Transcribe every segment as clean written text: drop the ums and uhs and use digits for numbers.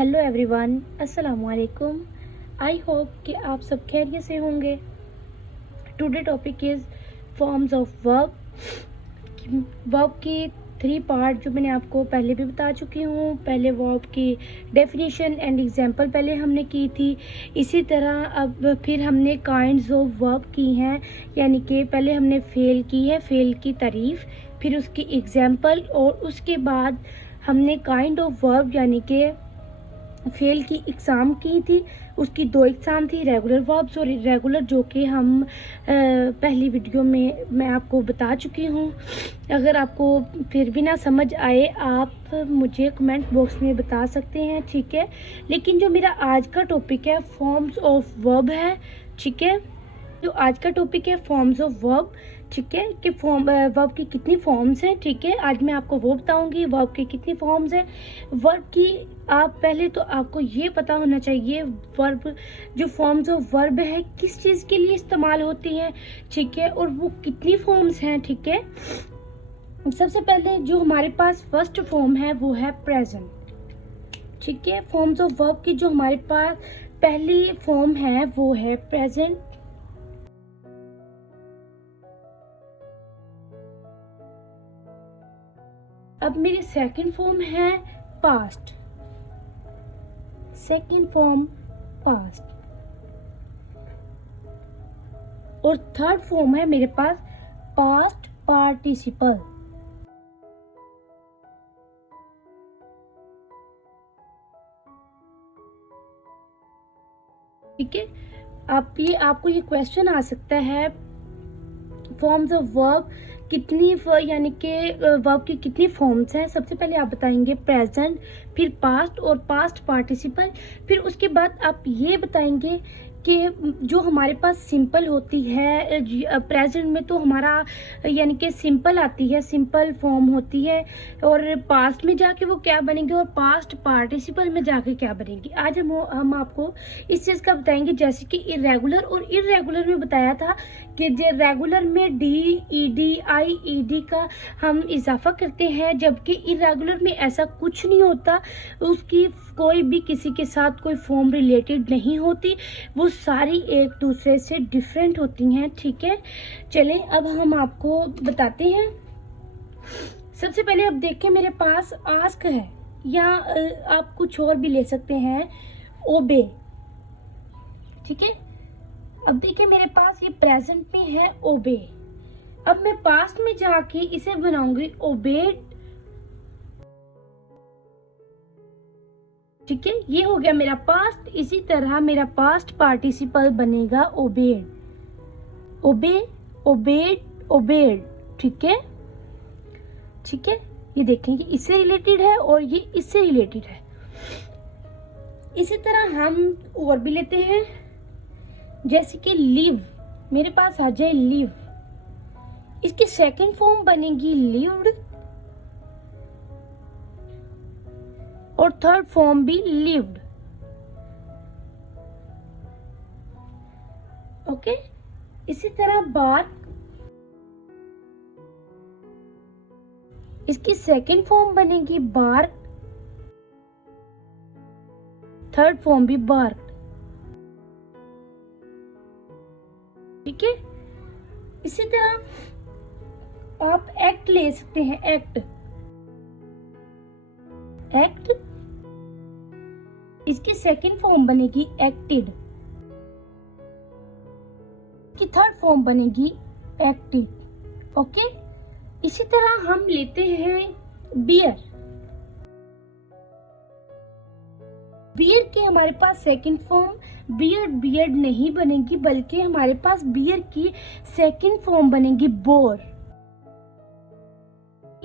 Hello everyone, अस्सलाम वालेकुम। I hope कि आप सब खैरियत से होंगे। Today topic is forms of verb. Verb की 3 पार्ट जो मैंने आपको पहले भी बता चुकी हूँ। पहले वर्ब की डेफिनेशन एंड एग्जांपल पहले हमने की थी। इसी तरह अब फिर हमने काइंड्स ऑफ वर्ब की हैं, यानी कि पहले हमने फेल की है, फेल की तारीफ, फिर उसकी एग्जांपल, और उसके बाद हमने काइंड ऑफ वर्ब यानी कि फेल की एग्ज़ाम की थी। उसकी 2 एग्ज़ाम थी, रेगुलर वर्ब्स और इरेगुलर, जो कि हम पहली वीडियो में मैं आपको बता चुकी हूँ। अगर आपको फिर भी ना समझ आए, आप मुझे कमेंट बॉक्स में बता सकते हैं, ठीक है। लेकिन जो मेरा आज का टॉपिक है फॉर्म्स ऑफ वर्ब है, ठीक है। जो आज का टॉपिक है फॉर्म्स ऑफ वर्ब, ठीक है, कि वर्ब की कितनी फॉर्म्स हैं, ठीक है। आज मैं आपको वो बताऊंगी वर्ब की कितनी फॉर्म्स हैं। वर्ब की आप पहले तो आपको ये पता होना चाहिए वर्ब, जो फॉर्म्स ऑफ वर्ब है किस चीज़ के लिए इस्तेमाल होती हैं, ठीक है, और वो कितनी फॉर्म्स हैं, ठीक है। सबसे पहले जो हमारे पास फर्स्ट फॉर्म है वो है प्रेजेंट, ठीक है। फॉर्म्स ऑफ वर्ब की जो हमारे पास पहली फॉर्म है वो है प्रेजेंट। अब मेरी सेकंड फॉर्म है पास्ट, सेकंड फॉर्म पास्ट, और थर्ड फॉर्म है मेरे पास पास्ट पार्टिसिपल। ठीक है। आपको ये क्वेश्चन आ सकता है फॉर्म्स ऑफ वर्ब कितनी, यानी कि वर्ब की कितनी फॉर्म्स हैं। सबसे पहले आप बताएंगे प्रेजेंट, फिर पास्ट और पास्ट पार्टिसिपल, फिर उसके बाद आप ये बताएंगे कि जो हमारे पास सिंपल होती है प्रेजेंट में, तो हमारा यानी कि सिंपल आती है, सिंपल फॉर्म होती है, और पास्ट में जाके वो क्या बनेंगे और पास्ट पार्टिसिपल में जाके क्या बनेंगी। आज हम आपको इस चीज़ का बताएंगे, जैसे कि इरेगुलर और इरेगुलर में बताया था कि रेगुलर में D E D I E D का हम इजाफा करते हैं, जबकि इरेगुलर में ऐसा कुछ नहीं होता। उसकी कोई भी किसी के साथ कोई फॉर्म रिलेटेड नहीं होती, वो सारी एक दूसरे से डिफरेंट होती हैं, ठीक है। चलें अब हम आपको बताते हैं। सबसे पहले अब देखें, मेरे पास आस्क है, या आप कुछ और भी ले सकते हैं, ओबे, ठीक है। अब देखिए मेरे पास ये प्रेजेंट में है ओबे। अब मैं पास्ट में जाके इसे बनाऊंगी ओबेड, ठीक है। ये हो गया मेरा पास्ट। इसी तरह मेरा पास्ट पार्टिसिपल बनेगा ओबेड, ओबे, ओबेड, ओबेड, ठीक है, ठीक है। ये देखेंगे इससे रिलेटेड है और ये इससे रिलेटेड है। इसी तरह हम और भी लेते हैं, जैसे कि लिव, मेरे पास आ जाए लिव, इसकी सेकंड फॉर्म बनेगी लिव्ड, और थर्ड फॉर्म भी लिव्ड, ओके। इसी तरह बार्क, इसकी सेकंड फॉर्म बनेगी बार्क, थर्ड फॉर्म भी बार्क, ठीक है। इसी तरह आप एक्ट ले सकते हैं, एक्ट, एक्ट, इसकी सेकंड फॉर्म बनेगी एक्टेड, की थर्ड फॉर्म बनेगी एक्टेड, ओके। इसी तरह हम लेते हैं बियर, बियर की हमारे पास सेकंड फॉर्म बियर्ड, बियर्ड नहीं बनेगी, बल्कि हमारे पास बियर की सेकंड फॉर्म बनेगी बोर,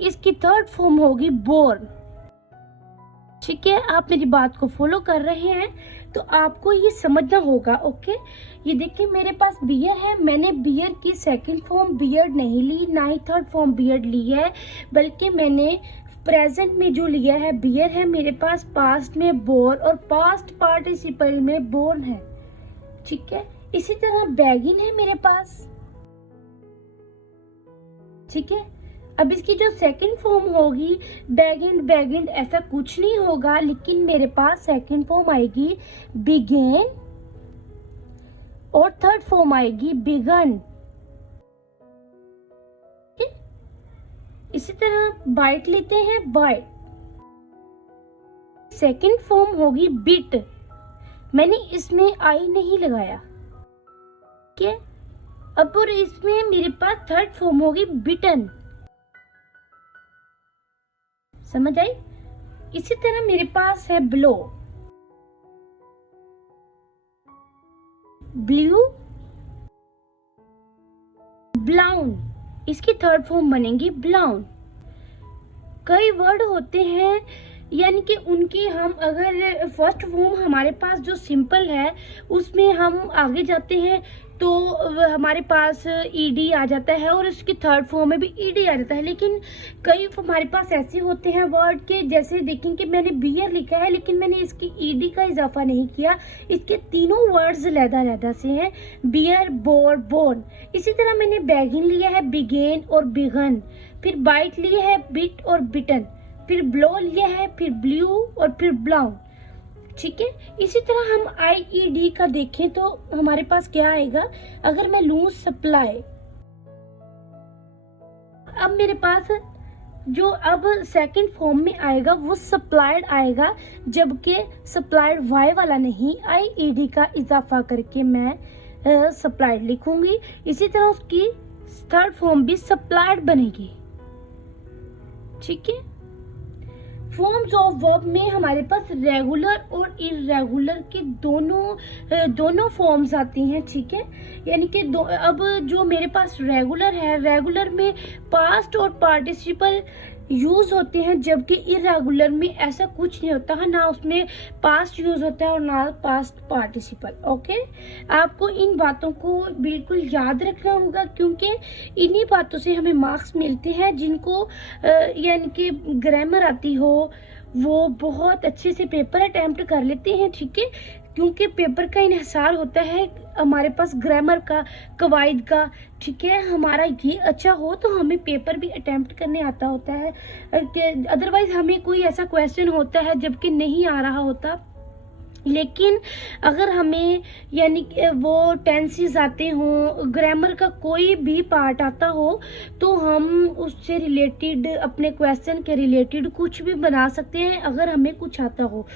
इसकी थर्ड फॉर्म होगी बोर्न, ठीक है। आप मेरी बात को फॉलो कर रहे हैं तो आपको ये समझना होगा, ओके। ये देखिए मेरे पास बियर है, मैंने बियर की सेकंड फॉर्म बियर्ड नहीं ली, ना ही थर्ड फॉर्म बियर्ड ली है, बल्कि मैंने प्रेजेंट में जो लिया है बियर है मेरे पास, पास्ट में बोर और पास्ट पार्टिसिपल में बोर्न है, ठीक है। इसी तरह बैगिन है मेरे पास, ठीक है। अब इसकी जो सेकंड फॉर्म होगी बेगिन, ऐसा कुछ नहीं होगा, लेकिन मेरे पास सेकंड फॉर्म आएगी बिगेन और थर्ड फॉर्म आएगी बिगन। इसी तरह बाइट लेते हैं, बाइट। सेकंड फॉर्म होगी बिट, मैंने इसमें आई नहीं लगाया, ठीक है। अब और इसमें मेरे पास थर्ड फॉर्म होगी बिटन, समझ आई। इसी तरह मेरे पास है ब्लो, ब्लू, ब्लाउन, इसकी थर्ड फॉर्म बनेगी ब्लाउन। कई वर्ड होते हैं यानी कि उनकी हम अगर फर्स्ट फॉर्म हमारे पास जो सिंपल है उसमें हम आगे जाते हैं तो हमारे पास ईडी आ जाता है और उसकी थर्ड फॉर्म में भी ईडी आ जाता है, लेकिन कई हमारे पास ऐसे होते हैं वर्ड के, जैसे देखें कि मैंने बियर लिखा है लेकिन मैंने इसकी ईडी का इजाफा नहीं किया, इसके तीनों वर्ड्स लैदा से हैं, बियर, बोर, बोन। इसी तरह मैंने बैगिन लिया है बिगेन और बिगन, फिर बाइट लिया है बिट और बिटन, फिर ब्लो लिया है, फिर ब्लू और फिर ब्लाउन, ठीक है। इसी तरह हम IED का देखें तो हमारे पास क्या आएगा, अगर मैं लूं सप्लाई, अब मेरे पास जो अब सेकंड फॉर्म में आएगा वो सप्लाइड आएगा, जबकि सप्लाइड वाई वाला नहीं, IED का इजाफा करके मैं सप्लाइड लिखूंगी। इसी तरह उसकी थर्ड फॉर्म भी सप्लाइड बनेगी, ठीक है। फॉर्म्स ऑफ वर्ब में हमारे पास रेगुलर और इरेगुलर के दोनों फॉर्म्स आती हैं, ठीक है। यानी कि अब जो मेरे पास रेगुलर है, रेगुलर में पास्ट और पार्टिसिपल यूज होते हैं, जबकि इरेगुलर में ऐसा कुछ नहीं होता है, ना उसमें पास्ट यूज होता है और ना पास्ट पार्टिसिपल। ओके, आपको इन बातों को बिल्कुल याद रखना होगा, क्योंकि इन्हीं बातों से हमें मार्क्स मिलते हैं। जिनको यानी कि ग्रामर आती हो वो बहुत अच्छे से पेपर अटेम्प्ट कर लेते हैं, ठीक है, क्योंकि पेपर का इन्हिसार होता है हमारे पास ग्रामर का, कवायद का, ठीक है। हमारा ये अच्छा हो तो हमें पेपर भी अटेम्प्ट करने आता होता है, अदरवाइज हमें कोई ऐसा क्वेश्चन होता है जबकि नहीं आ रहा होता। लेकिन अगर हमें यानी वो टेंसेस आते हों, ग्रामर का कोई भी पार्ट आता हो, तो हम उससे रिलेटेड, अपने क्वेश्चन के रिलेटेड कुछ भी बना सकते हैं अगर हमें कुछ आता हो,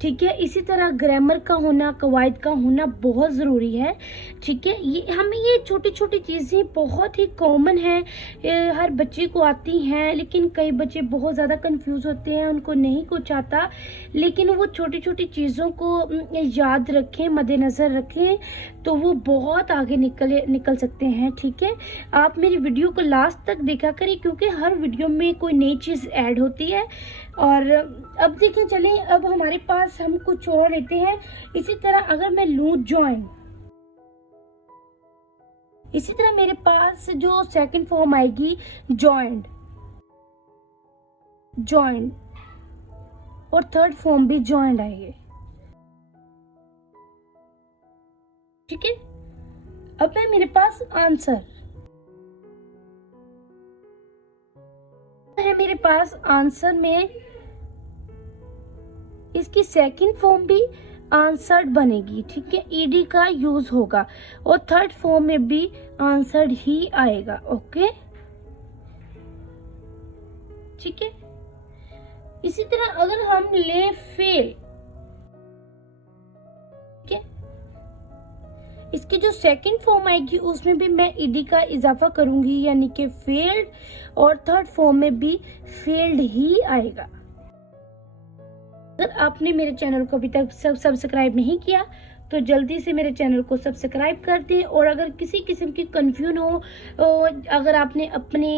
ठीक है। इसी तरह ग्रामर का होना, कवायद का होना बहुत ज़रूरी है, ठीक है। ये छोटी छोटी चीज़ें बहुत ही कॉमन है, हर बच्चे को आती हैं, लेकिन कई बच्चे बहुत ज़्यादा कंफ्यूज होते हैं, उनको नहीं कुछ आता। लेकिन वो छोटी छोटी चीज़ों को याद रखें, मद्देनज़र रखें, तो वो बहुत आगे निकल सकते हैं, ठीक है। आप मेरी वीडियो को लास्ट तक देखा करें, क्योंकि हर वीडियो में कोई नई चीज़ ऐड होती है। और अब देखें, चलें अब हमारे पास हम कुछ और लेते हैं। इसी तरह अगर मैं लूं ज्वाइन, इसी तरह मेरे पास जो सेकंड फॉर्म आएगी जॉइंड, जॉइंड, और थर्ड फॉर्म भी जॉइंड आएगी, ठीक है। अब है मेरे पास आंसर, है मेरे पास आंसर में इसकी सेकंड फॉर्म भी आंसर्ड बनेगी, ठीक है, ईडी का यूज होगा, और थर्ड फॉर्म में भी आंसर्ड ही आएगा, ओके, ठीक है। इसी तरह अगर हम ले फेल, ठीक है, इसकी जो सेकंड फॉर्म आएगी उसमें भी मैं ईडी का इजाफा करूंगी, यानी कि फेल्ड, और थर्ड फॉर्म में भी फेल्ड ही आएगा। अगर आपने मेरे चैनल को अभी तक सब्सक्राइब नहीं किया तो जल्दी से मेरे चैनल को सब्सक्राइब कर दें। और अगर किसी किस्म की कंफ्यूजन हो, अगर आपने अपने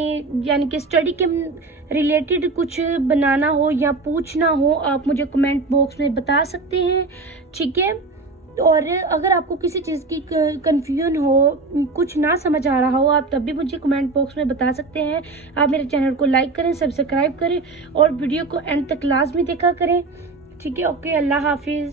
यानी कि स्टडी के रिलेटेड कुछ बनाना हो या पूछना हो, आप मुझे कमेंट बॉक्स में बता सकते हैं, ठीक है। और अगर आपको किसी चीज़ की कंफ्यूजन हो, कुछ ना समझ आ रहा हो, आप तब भी मुझे कमेंट बॉक्स में बता सकते हैं। आप मेरे चैनल को लाइक करें, सब्सक्राइब करें और वीडियो को एंड तक लाजमी देखा करें, ठीक है। ओके, अल्लाह हाफिज़।